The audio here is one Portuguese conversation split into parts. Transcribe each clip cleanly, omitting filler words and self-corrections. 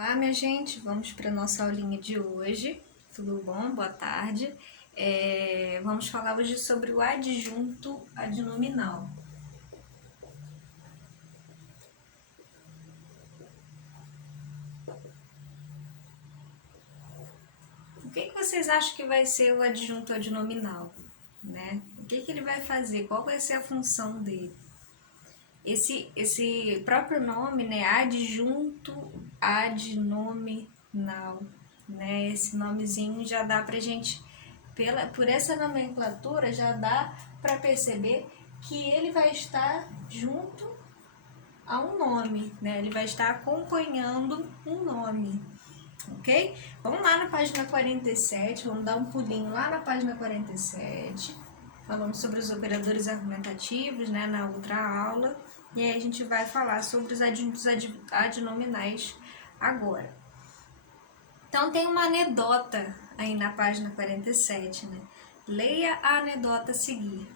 Olá, minha gente, vamos para a nossa aulinha de hoje. Tudo bom? Boa tarde. Vamos falar hoje sobre o adjunto adnominal. O que vocês acham que vai ser o adjunto adnominal? Né? O que ele vai fazer? Qual vai ser a função dele? Esse próprio nome, né? Adjunto adnominal, né? Esse nomezinho já dá pra gente, por essa nomenclatura, já dá para perceber que ele vai estar junto a um nome, né? Ele vai estar acompanhando um nome, ok? Vamos lá na página 47, vamos dar um pulinho lá na página 47. Falamos sobre os operadores argumentativos, né, na outra aula. E aí a gente vai falar sobre os adjuntos adnominais agora. Então tem uma anedota aí na página 47, né? Leia a anedota a seguir.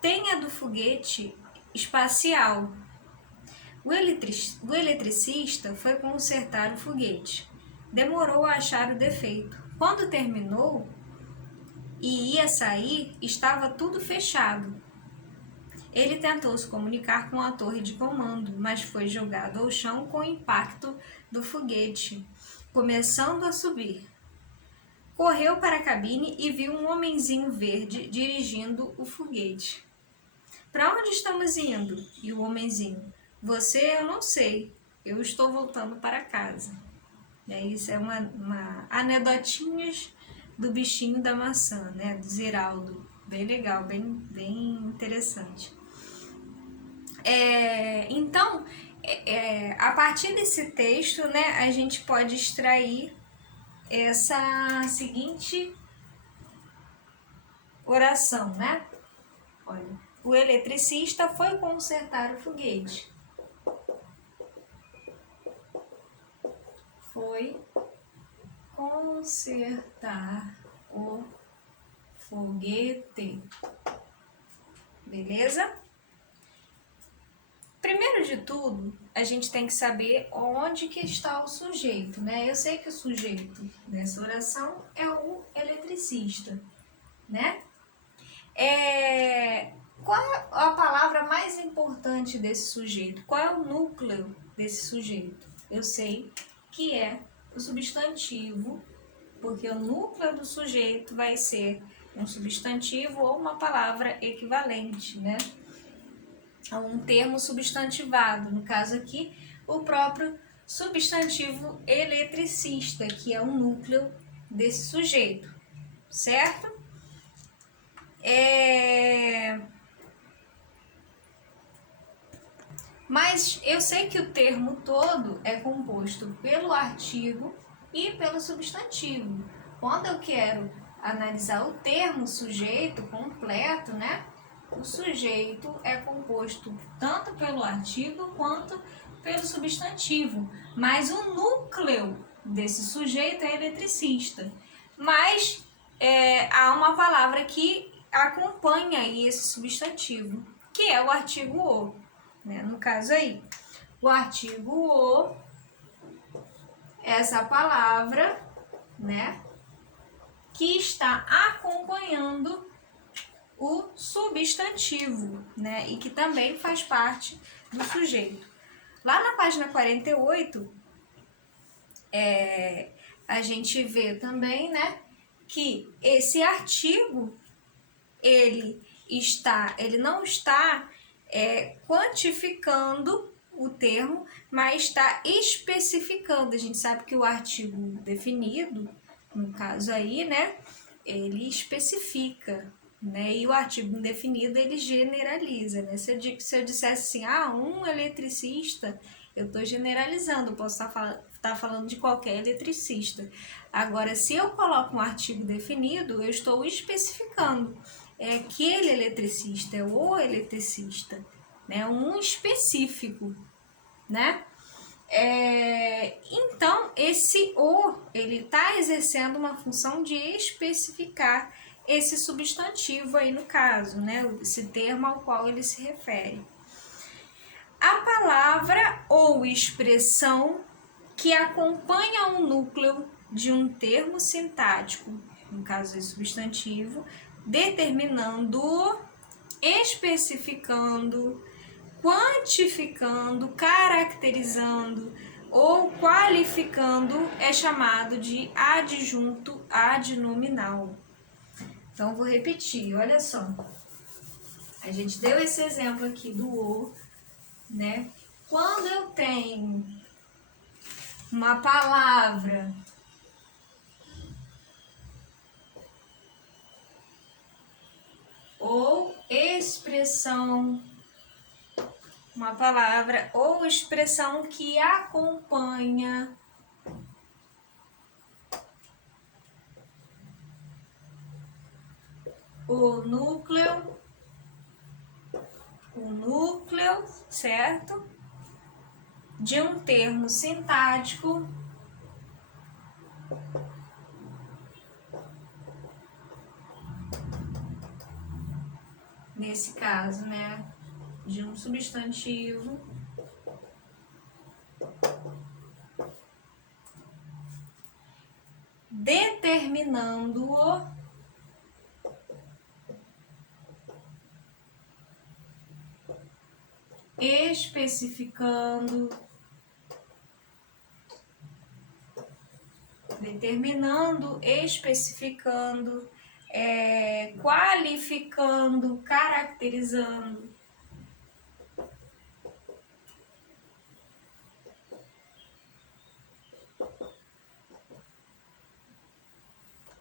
Tem a do foguete espacial. O eletricista foi consertar o foguete. Demorou a achar o defeito. Quando terminou e ia sair, estava tudo fechado. Ele tentou se comunicar com a torre de comando, mas foi jogado ao chão com o impacto do foguete, começando a subir. Correu para a cabine e viu um homenzinho verde dirigindo o foguete. Para onde estamos indo? E o homenzinho: você, eu não sei, eu estou voltando para casa. Isso é uma anedotinhas do bichinho da maçã, né? Do Ziraldo. Bem legal, bem interessante. Então, a partir desse texto, né, a gente pode extrair essa seguinte oração, né? Olha, o eletricista foi consertar o foguete. Foi consertar o foguete. Beleza? Primeiro de tudo, a gente tem que saber onde que está o sujeito, né? Eu sei que o sujeito dessa oração é o eletricista, né? Qual é a palavra mais importante desse sujeito? Qual é o núcleo desse sujeito? Eu sei que é o substantivo, porque o núcleo do sujeito vai ser um substantivo ou uma palavra equivalente, né? Um termo substantivado, no caso aqui, o próprio substantivo eletricista, que é o núcleo desse sujeito, certo? Mas eu sei que o termo todo é composto pelo artigo e pelo substantivo. Quando eu quero analisar o termo sujeito completo, né? O sujeito é composto tanto pelo artigo quanto pelo substantivo, mas o núcleo desse sujeito é eletricista. Mas há uma palavra que acompanha esse substantivo, que é o artigo o, né? No caso aí, o artigo o, essa palavra, né, que está acompanhando o substantivo, né, e que também faz parte do sujeito. Lá na página 48, a gente vê também, né, que esse artigo, ele não está quantificando o termo, mas está especificando. A gente sabe que o artigo definido, no caso aí, né, ele especifica, né, e o artigo indefinido ele generaliza, né? Se eu dissesse assim, um eletricista, eu estou generalizando, eu posso estar falando de qualquer eletricista. Agora, se eu coloco um artigo definido, eu estou especificando. É aquele eletricista, é o eletricista, né? Um específico, né? Então, esse o, ele está exercendo uma função de especificar esse substantivo aí no caso, né? Esse termo ao qual ele se refere. A palavra ou expressão que acompanha um núcleo de um termo sintático, no caso é substantivo, determinando, especificando, quantificando, caracterizando ou qualificando, é chamado de adjunto adnominal. Então, vou repetir, olha só. A gente deu esse exemplo aqui do o, né? Quando eu tenho uma palavra ou expressão, uma palavra ou expressão que acompanha o núcleo, certo? De um termo sintático nesse caso, né, de um substantivo determinando-o especificando, qualificando, caracterizando.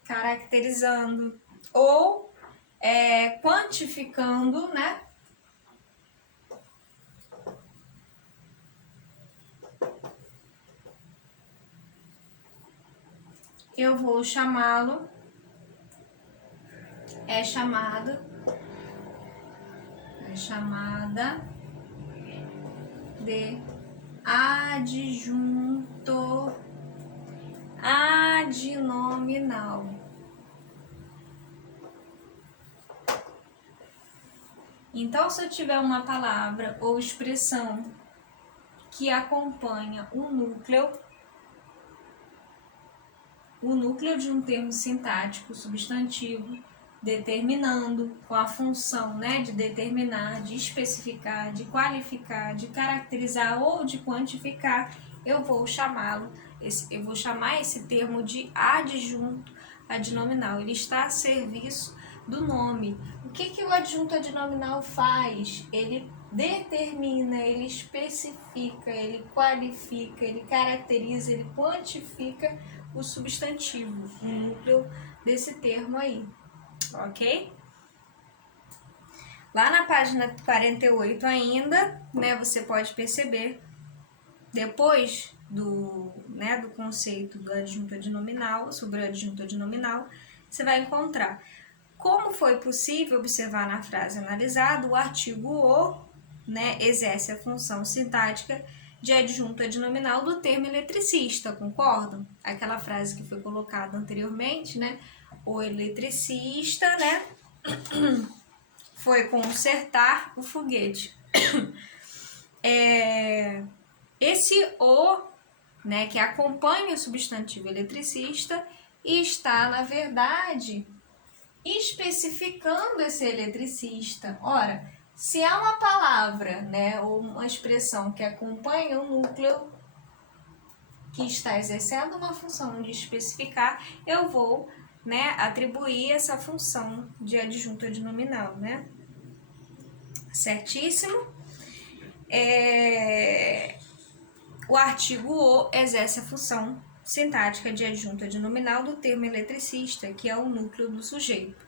Caracterizando ou quantificando, né? Eu vou chamá-lo, é chamada de adjunto adnominal. Então, se eu tiver uma palavra ou expressão que acompanha um núcleo de um termo sintático substantivo, determinando com a função, né, de determinar, de especificar, de qualificar, de caracterizar ou de quantificar, eu vou chamar esse termo de adjunto adnominal. Ele está a serviço do nome. O que o adjunto adnominal faz? Ele determina, ele especifica, ele qualifica, ele caracteriza, ele quantifica o substantivo, o núcleo desse termo aí, ok? Lá na página 48 ainda, né, você pode perceber, depois do conceito do adjunto adnominal, sobre o adjunto adnominal, você vai encontrar como foi possível observar na frase analisada o artigo o, né, exerce a função sintática de adjunto adnominal do termo eletricista, concordam? Aquela frase que foi colocada anteriormente, né? O eletricista, né, foi consertar o foguete. Esse o, né, que acompanha o substantivo eletricista, está, na verdade, especificando esse eletricista. Ora, se há uma palavra, né, ou uma expressão que acompanha o núcleo que está exercendo uma função de especificar, eu vou, né, atribuir essa função de adjunto adnominal, né? Certíssimo? O artigo o exerce a função sintática de adjunto adnominal do termo eletricista, que é o núcleo do sujeito.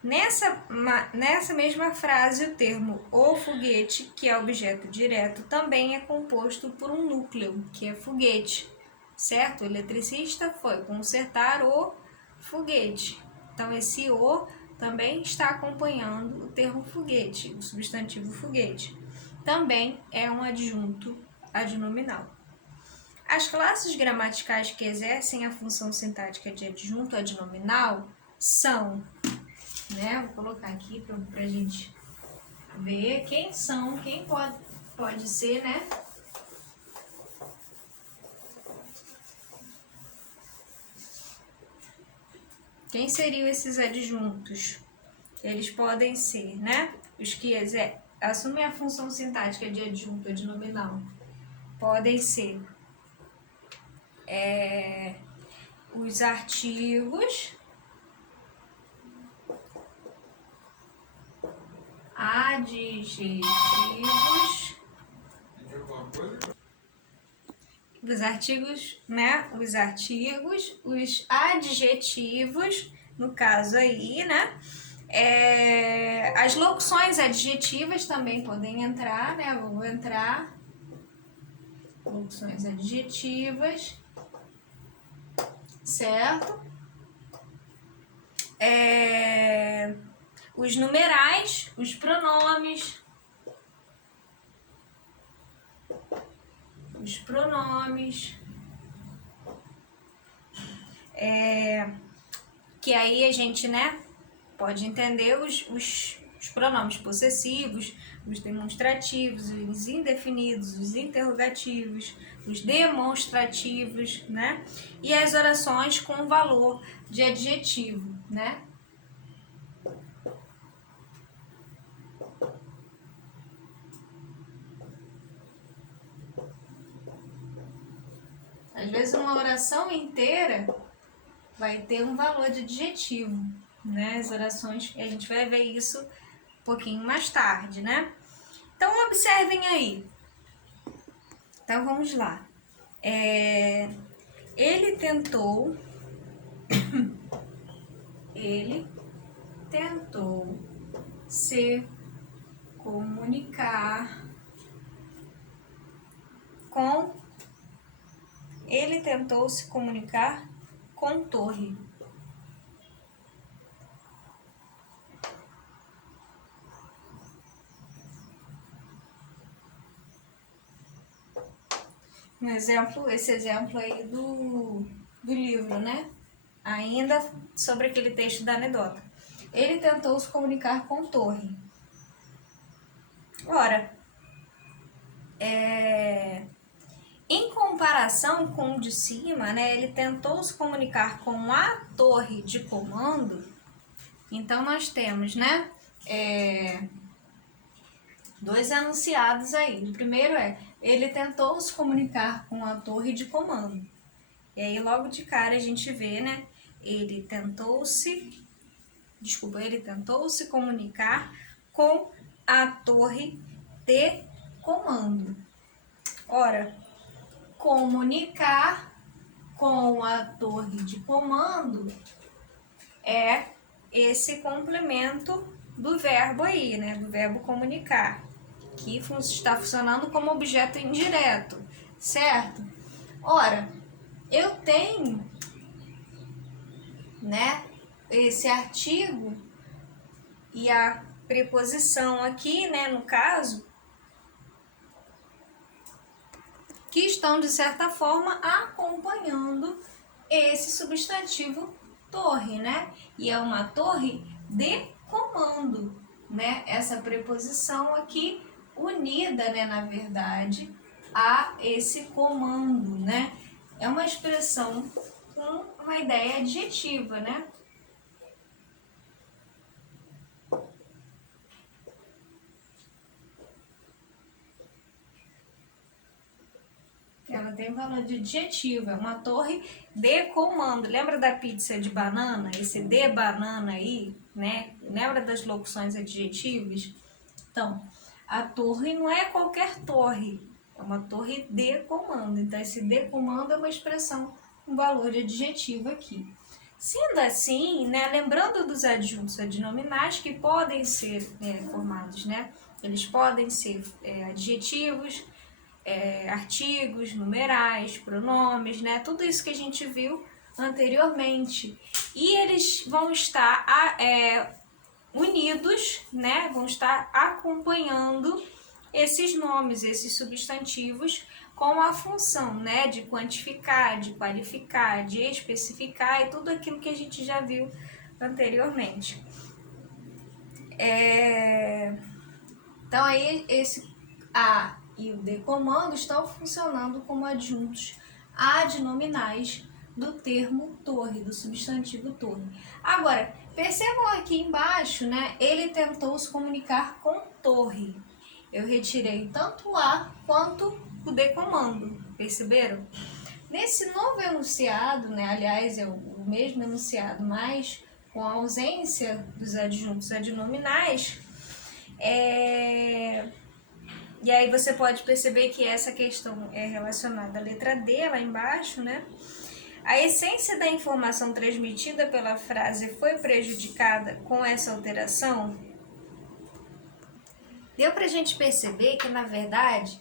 Nessa mesma frase, o termo o foguete, que é objeto direto, também é composto por um núcleo, que é foguete, certo? O eletricista foi consertar o foguete. Então, esse o também está acompanhando o termo foguete, o substantivo foguete. Também é um adjunto adnominal. As classes gramaticais que exercem a função sintática de adjunto adnominal são, né, vou colocar aqui para a gente ver quem pode ser, né? Quem seriam esses adjuntos? Eles podem ser, né? Os que assumem a função sintática de adjunto ou de nominal. Podem ser os artigos, adjetivos, os artigos, né? Os artigos, os adjetivos, no caso aí, né? As locuções adjetivas também podem entrar, né? Vão entrar locuções adjetivas, certo? Os numerais, os pronomes, que aí a gente, né, pode entender os pronomes possessivos, os demonstrativos, os indefinidos, os interrogativos, os demonstrativos, né, e as orações com valor de adjetivo, né. Às vezes uma oração inteira vai ter um valor de adjetivo, né? As orações, a gente vai ver isso um pouquinho mais tarde, né? Então, observem aí. Então, vamos lá. Ele tentou se comunicar com Torre. Esse exemplo aí do livro, né? Ainda sobre aquele texto da anedota. Ele tentou se comunicar com Torre. Ora, em comparação com o de cima, né, ele tentou se comunicar com a torre de comando. Então, nós temos, né, dois enunciados aí. O primeiro ele tentou se comunicar com a torre de comando. E aí, logo de cara, a gente vê, né, ele tentou se comunicar com a torre de comando. Ora, comunicar com a torre de comando é esse complemento do verbo aí, né? Do verbo comunicar, que está funcionando como objeto indireto, certo? Ora, eu tenho, né, esse artigo e a preposição aqui, né, no caso, que estão, de certa forma, acompanhando esse substantivo torre, né? E é uma torre de comando, né? Essa preposição aqui unida, né, na verdade, a esse comando, né? É uma expressão com uma ideia adjetiva, né? Ela tem valor de adjetivo, é uma torre de comando. Lembra da pizza de banana? Esse de banana aí, né? Lembra das locuções adjetivas? Então, a torre não é qualquer torre, é uma torre de comando. Então, esse de comando é uma expressão com valor de adjetivo aqui. Sendo assim, né, lembrando dos adjuntos adnominais que podem ser formados, né? Eles podem ser adjetivos, artigos, numerais, pronomes, né? Tudo isso que a gente viu anteriormente. E eles vão estar unidos, né? Vão estar acompanhando esses nomes, esses substantivos, com a função, né, de quantificar, de qualificar, de especificar e tudo aquilo que a gente já viu anteriormente. Então, aí, esse A e o de comando estão funcionando como adjuntos adnominais do termo torre, do substantivo torre. Agora, percebam aqui embaixo, né? Ele tentou se comunicar com torre. Eu retirei tanto o A quanto o decomando, perceberam? Nesse novo enunciado, né? Aliás, é o mesmo enunciado, mas com a ausência dos adjuntos adnominais, e aí você pode perceber que essa questão é relacionada à letra D lá embaixo, né? A essência da informação transmitida pela frase foi prejudicada com essa alteração? Deu pra gente perceber que, na verdade,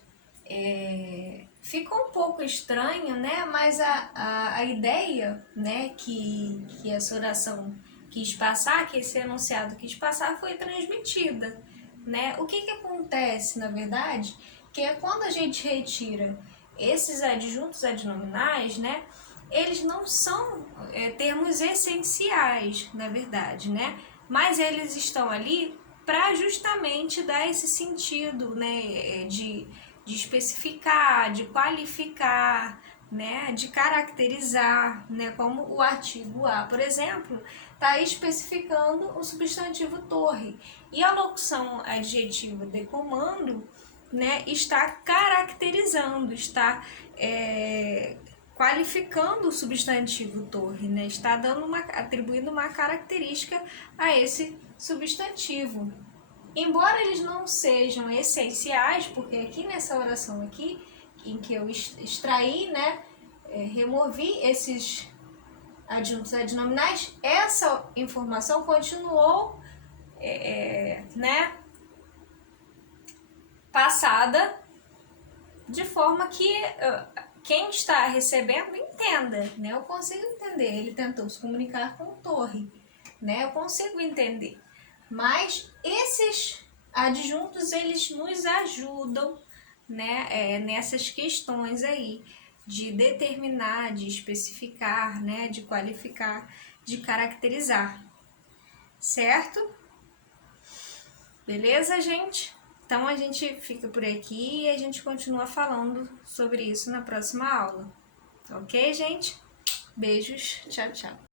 ficou um pouco estranho, né? Mas a ideia, né, que essa oração quis passar, que esse enunciado quis passar, foi transmitida, né? O que acontece, na verdade, que é quando a gente retira esses adjuntos adnominais, né? Eles não são termos essenciais, na verdade, né? Mas eles estão ali para justamente dar esse sentido, né? De especificar, de qualificar, né? De caracterizar, né? Como o artigo A, por exemplo, está especificando o substantivo torre. E a locução adjetiva de comando, né? Está caracterizando, está qualificando o substantivo torre, né? Está atribuindo uma característica a esse substantivo. Embora eles não sejam essenciais, porque aqui nessa oração aqui, em que eu extraí, né, removi esses adjuntos adnominais, essa informação continuou, né, passada de forma que quem está recebendo entenda, né? Eu consigo entender. Ele tentou se comunicar com torre, né? Eu consigo entender. Mas esses adjuntos, eles nos ajudam, né? Nessas questões aí de determinar, de especificar, né? De qualificar, de caracterizar. Certo? Beleza, gente? Então, a gente fica por aqui e a gente continua falando sobre isso na próxima aula. Ok, gente? Beijos. Tchau, tchau.